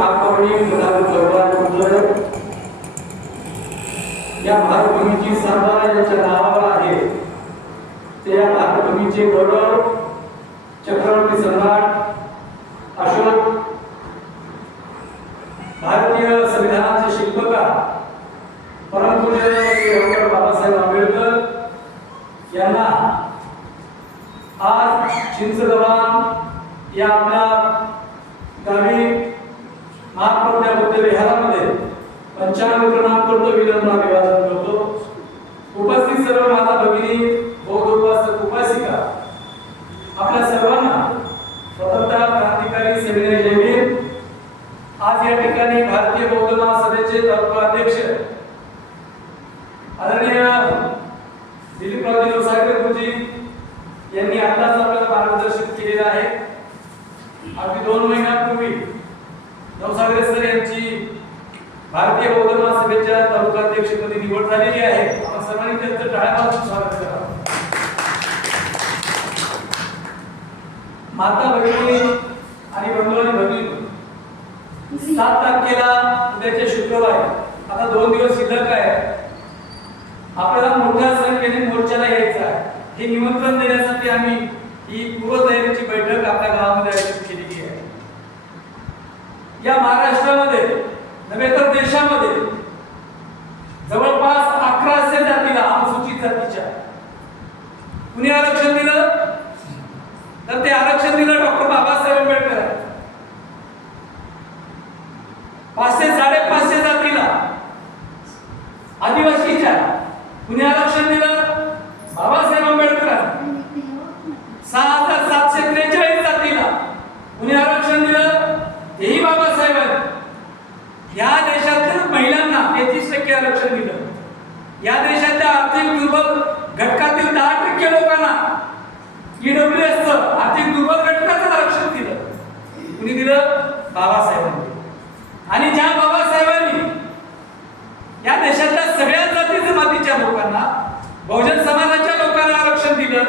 महाकवी या भारतभूमीची सरदार याच्या नावावर आहे. ते या भारतभूमीचे गौरव चक्रवर्ती सम्राट अशोक, भारतीय संविधानाचे शिल्पकार परमपूज्य डॉक्टर बाबासाहेब आंबेडकर यांना आज चिंचगव्हाण या आपल्या गावी महाप्रज्ञाबद्ध विहारामध्ये 95 प्रणाम करतो, विनम्र अभिवादन करतो. उपस्थित सर्व माता भगिनी, बौद्ध उपासक उपासिका, आपल्या सर्वांना स्वतंत्र क्रांतिकारी सेमिनारी जय भीम. आज या ठिकाणी भारतीय बौद्ध महासभेचे तालुका अध्यक्ष आदरणीय दिलीपराव नवसागर गुरुजी यांनी आताच आपल्याला मार्गदर्शन केलेलं आहे. अगदी 2 महिन्यापूर्वी नवसागर सर यांची भारतीय बौद्ध महासभेच्या तालुका अध्यक्षपदी निवड झालेली आहे. आपण सर्वांनी त्यांचं टाळ्या वाजवून स्वागत करा. माता भगिनी आणि बंधू आणि भगिनी, 7 तारखेला उद्याचे शुक्रवार, आता 2 दिवस शिल्लक आहे. आपल्याला मोठ्या संख्येने मोर्चाला यायचं आहे. हे निमंत्रण देण्यासाठी आम्ही ही पूर्वतयारीची बैठक आपल्या गावामध्ये आयोजित केलेली आहे. या महाराष्ट्रामध्ये नव्हे तर देशामध्ये जवळपास 1100 जातीला अनुसूचित जातीच्या कुणी आरक्षण दिलं, तर ते आरक्षण दिलं डॉक्टर बाबासाहेब आंबेडकर. 500-550 जातीला आदिवासीच्या कुणी आरक्षण दिलं, बाबासाहेब आंबेडकर. 6743 जातीला कुणी आरक्षण दिलं, तेही बाबासाहेब. या देशातील महिलांना 33% आरक्षण दिलं. या देशाच्या आर्थिक दुर्बल घटकातील 10% लोकांना ईडब्ल्यूएस आर्थिक दुर्बल घटकाचं आरक्षण दिलं. कुणी दिलं? बाबासाहेबांनी. आणि ज्या बाबासाहेबांनी या देशातल्या सगळ्या जाती जमातीच्या लोकांना, बहुजन समाजाच्या लोकांना आरक्षण दिलं,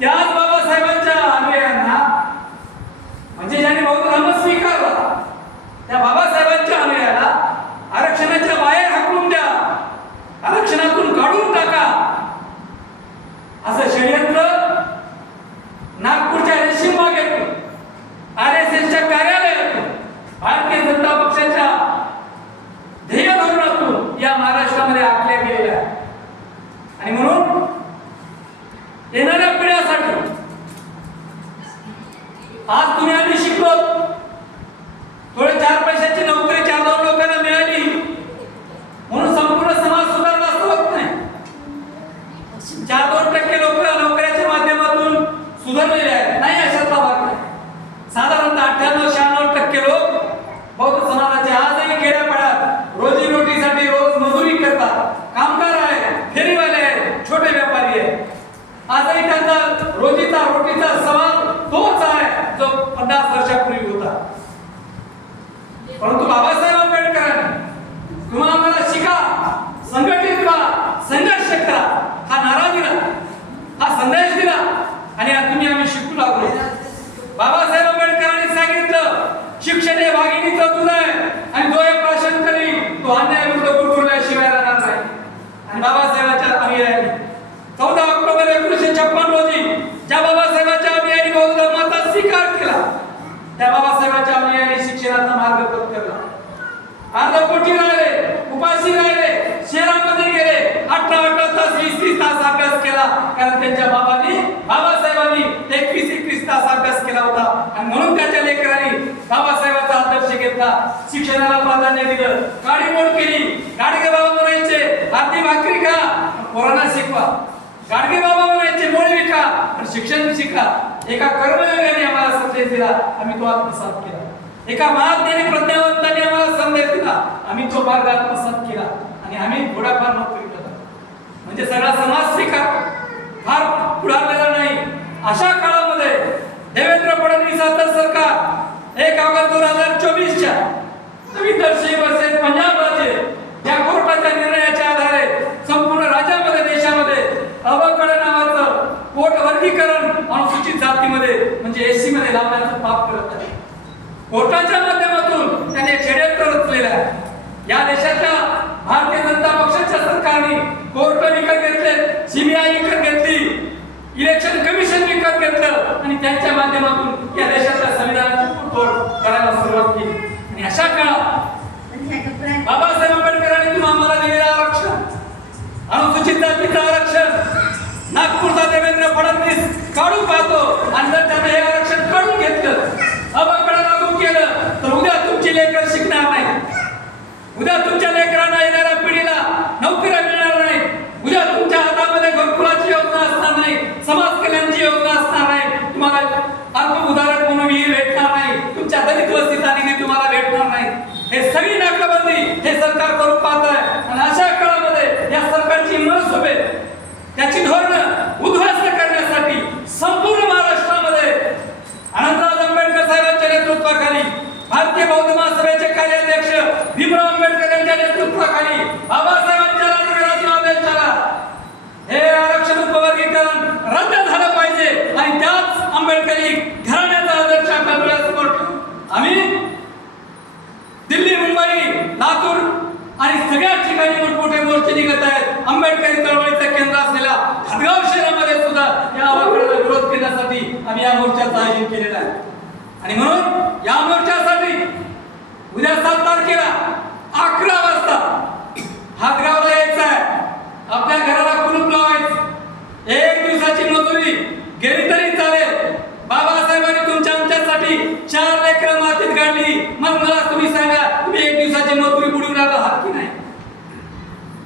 त्याच बाबासाहेबांच्या अनुयायांना, म्हणजे ज्यांनी बौद्ध धर्म स्वीकारला, त्या बाबासाहेबांच्या अनुयायाला आरक्षणाच्या बाहेर हाकलून द्या, आरक्षणातून काढून टाका, असं षडयंत्र नागपूरच्या रेशीम बागेतून, आरएसएसच्या कार्यालयातून, भारतीय जनता पक्षाच्या ध्येय धोरणातून या महाराष्ट्रामध्ये आखल्या गेलेल्या आहे. आणि म्हणून येणाऱ्या पिढ्यासाठी आज तुम्ही आम्ही शिकलो, थोडे 4 पैशाची नोकरी 4-2 लोकांना मिळाली म्हणून संपूर्ण समाज सुधारला असं होत नाही. 4-2% लोक नोकऱ्याच्या माध्यमातून सुधारलेले आहेत, नाही अशातला भाग नाही. साधारणतः 98-96% लोक बौद्ध समाजाचे आजही खेड्यापाड्यात रोजीरोटीसाठी रोज मजुरी करतात, कामगार आहेत, फेरीवाले आहेत, छोटे व्यापारी आहेत. आजही त्यांचा रोटीचा सवाल तोच आहे जो 50 वर्षापूर्वी होता. परंतु बाबासाहेब आंबेडकरांनी तुम्हाला आम्हाला शिका, संघटित व्हा, संघर्ष करा हा नारा दिला, हा संदेश दिला आणि तुम्ही आम्ही शिकू लागलो. बाबासाहेब आंबेडकरांनी सांगितलं, शिक्षण हे वाघिणीचं दूध आहे आणि जो हे प्राशन करील तो अन्यायाविरुद्ध गुरगुरल्याशिवाय राहणार नाही. आणि बाबासाहेबांच्या अनुयायांनी 14 ऑक्टोबर 1956 रोजी ज्या बाबासाहेबांच्या अनुयायांनी बौद्ध धर्माचा स्वीकार केला, त्या बाबासाहेबांच्या अनुयायांनी शिक्षणाचा मार्ग पत्करला. अर्धपोटी राहिले, उपाशी राहिले, शहरामध्ये गेले, 18 तास 20 तास अभ्यास केला, कारण त्यांच्या बाबासाहेबांनी 21 तास अभ्यास केला होता. आणि म्हणून त्याच्या लेकरांनी बाबासाहेबांचा आदर्श घेतला, शिक्षणाला प्राधान्य दिलं, काडीमोड केली. गाडगे बाबा म्हणायचे आरती भाकरी खा, पोरांना शिकवा. गाडगे बाबा म्हणायचे मोळी विका, पण शिक्षण शिका. एका कर्मयोगाने आम्हाला संदेश दिला, आम्ही तो आत्मसात केला. एका महाज्ञानी प्रज्ञावंतांनी आम्हाला संदेश दिला, आम्ही तो मार्ग आत्मसात केला आणि आम्ही थोडाफार नोकरी केला. म्हणजे सगळा समाज स्वीकार फार पुढारलेला नाही. अशा काळामध्ये देवेंद्र फडणवीसांचं सरकार 1 ऑगस्ट 2024च्या नवीन दर्शनी वर्षे पंजाब राज्य या कोर्टाच्या निर्णयाच्या आधारे संपूर्ण राज्यामध्ये, देशामध्ये अबकड नावाचं पोट वर्गीकरण अनुसूचित जातीमध्ये म्हणजे एसी मध्ये लावण्याचं पाप करत आहे. कोर्टाच्या माध्यमातून त्यांनी षडयंत्र रचलेलं आहे. या देशाच्या भारतीय जनता पक्षाच्या सरकारने कोर्ट विकत घेतले, सीबीआय विकत घेतली, इलेक्शन कमिशन विकत घेतलं आणि त्यांच्या माध्यमातून या देशाच्या संविधानाची तोड करायला सुरुवात केली. आणि अशा काळात बाबासाहेब आंबेडकरांनी तुम्ही आम्हाला दिलेलं आरक्षण, अनुसूचित जातीचं आरक्षण, नागपूरचा देवेंद्र फडणवीस काढून पाहतो आणि जर त्याने हे आरक्षण काढून घेतलं, अबाकडे लागू केलं तर उद्या तुमची लेकरं शिकणार नाही, उद्या तुमच्या लेकरांना येणाऱ्या पिढीला नोकऱ्या मिळणार नाही, उद्या तुमच्या हातामध्ये घरकुलाची योजना असणार नाही, समाज कल्याणची योजना असणार नाही, तुम्हाला अल्प उदाहरण म्हणून विहीर भेटणार नाही, तुमच्या दलित वस्तीचा निधी तुम्हाला भेटणार नाही. हे सगळी नाकाबंदी हे सरकार करून पाहत आहे. आणि अशा काळामध्ये या सरकारची मनसुबे त्याची धोरणं उद्ध्वस्त करण्यासाठी संपूर्ण महाराष्ट्रामध्ये अनंतराव आंबेडकर साहेबांच्या नेतृत्वाखाली, भारतीय बौद्ध महासभेचे कार्याध्यक्ष भीमराव आंबेडकर यांच्या नेतृत्वाखाली, बाबासाहेबांच्या राजकारणातून आदेश झाला, हे आरक्षण उपवर्गीकरण रद्द झालं पाहिजे आणि त्याच आंबेडकरी घराण्याचा आदर्श आपल्या डोळ्यासमोर ठेवून आम्ही दिल्ली, मुंबई, लातूर आणि सगळ्या ठिकाणी मोठमोठे मोर्चे निघत आहेत. आंबेडकरी चळवळीचं केंद्र असलेल्या हदगाव शहरामध्ये सुद्धा या आवाकडे विरोध करण्यासाठी आम्ही या मोर्चाचं आयोजन केलेलं आहे. आणि म्हणून या मोर्चासाठी उद्या 7 तारखेला 11 वाजता हदगावला यायचं आहे. आपल्या घराला कुलूप लावायचं, 1 दिवसाची मजुरी गेली तरी चालेल. बाबासाहेबांनी तुमच्या आमच्यासाठी 4 लेकरं मातीत काढली, मग मला तुम्ही सांगा तुम्ही 1 दिवसाची मजुरी बुडवून आहात की नाही?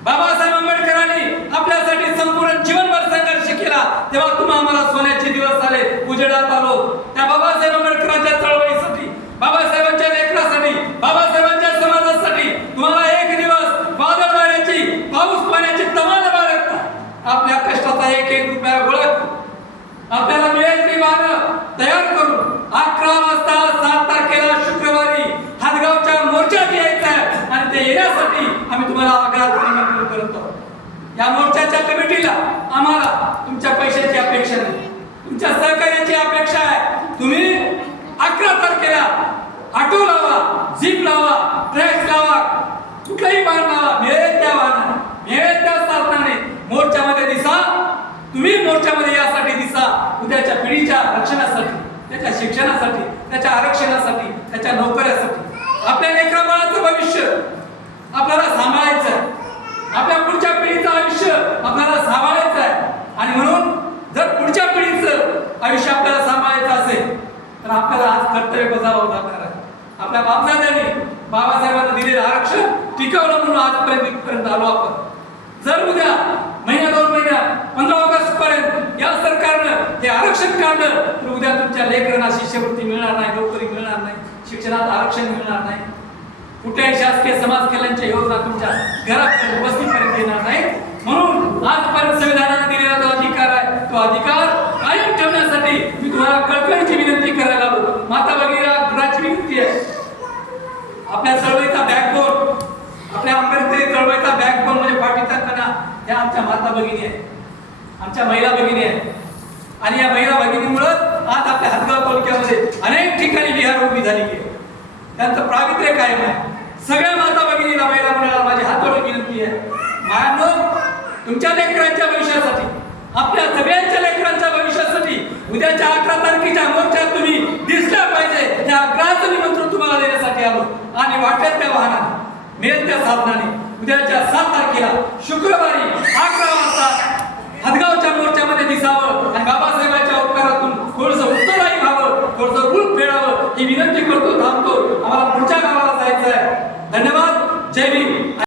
बाबासाहेब आंबेडकरांनी आपल्यासाठी संपूर्ण जीवनभर संघर्ष केला, तेव्हा तुम्हा आम्हाला सोन्याचे दिवस आले, उजेडात आलो. त्या बाबासाहेब आंबेडकरांच्या चळवळीसाठी, बाबासाहेबांच्या लेकरासाठी, बाबासाहेबांच्या समाजासाठी तुम्हाला 1 दिवस वादळ वाऱ्याची, पाऊस पाण्याची तमाला बाळगता आपल्या कष्टाचा 1-1 रुपया गोळा आपल्याला मिळेल ती वाहनं तयार करून 11 वाजता 7 तारखेला शुक्रवारी हदगावच्या मोर्चात यायचं आहे. आणि ते येण्यासाठी आम्ही तुम्हाला आग्रहाने विनंती करत आहोत. या मोर्चाच्या कमिटीला आम्हाला तुमच्या पैशाची अपेक्षा नाही, तुमच्या सहकार्याची अपेक्षा आहे. तुम्ही 11 तारखेला ऑटो लावा, जीप लावा, ट्रॅक्स लावा, कुठलाही वाहन लावा, मिळेल त्या वाहनाने, मिळेल त्या साधनाने मोर्चामध्ये दिसा. तुम्ही मोर्चामध्ये यासाठी दिसा, उद्याच्या पिढीच्या रक्षणासाठी, त्याच्या शिक्षणासाठी, त्याच्या आरक्षणासाठी, त्याच्या नोकऱ्यासाठी. आपल्या लेकराबाळाचं भविष्य आपल्याला सांभाळायचं आहे, आपल्या पुढच्या पिढीचं आयुष्य आपल्याला सांभाळायचं आहे. आणि म्हणून जर पुढच्या पिढीचं आयुष्य आपल्याला सांभाळायचं असेल तर आपल्याला आज कर्तव्य बजावावं लागणार आहे. आपल्या बापदाद्यांनी बाबासाहेबांना दिलेलं आरक्षण टिकवलं म्हणून आजपर्यंत आलो आपण. जर उद्या महिन्या 2 महिन्यात 15 ऑगस्ट पर्यंत या सरकारनं हे आरक्षण काढलं तर उद्या तुमच्या लेकरांना शिष्यवृत्ती मिळणार नाही, नोकरी मिळणार नाही, शिक्षणात आरक्षण मिळणार नाही, कुठल्याही शासकीय समाज कल्याणच्या योजना तुमच्या घरापर्यंत वस्तीपर्यंत येणार नाही. म्हणून आजपर्यंत संविधानाने दिलेला जो अधिकार आहे तो अधिकार कायम ठेवण्यासाठी मी तुम्हाला कळकळीची विनंती करायला आलो. माता भगिनीला घराची विनंती आहे. आपल्या चळवळीचा बॅकबोन, आपल्या आंबेडकरी चळवळीचा बॅकबोन म्हणजे पाठीतकणा ह्या आमच्या माता भगिनी आहेत, आमच्या महिला भगिनी आहेत. आणि या महिला भगिनीमुळे आज आपल्या हदगाव तालुक्यामध्ये अनेक ठिकाणी विहार उभी झाली आहे. त्यांचं प्रावित्र्य कायम आहे. सगळ्या माता भगिनीला, महिला मुलाला माझी हात जोडून विनंती आहे, मायानो, तुमच्या लेकरांच्या भविष्यासाठी, आपल्या सगळ्यांच्या लेकरांच्या भविष्यासाठी उद्याच्या 11 तारखेच्या मोर्चात तुम्ही दिसल्या पाहिजे. त्या आग्रहाचं निमंत्रण तुम्हाला देण्यासाठी आलो. आणि वाटेल त्या वाहनाने, मिळेल त्या साधनाने उद्याच्या 7 तारखेला शुक्रवारी 11 वाजता हदगावच्या मोर्चामध्ये दिसावं आणि बाबासाहेबांच्या उपकारातून थोडंसं उत्तरदायी व्हावं, थोडंसं ऋण फेडावं ही विनंती करतो. थांबतो. आम्हाला पुढच्या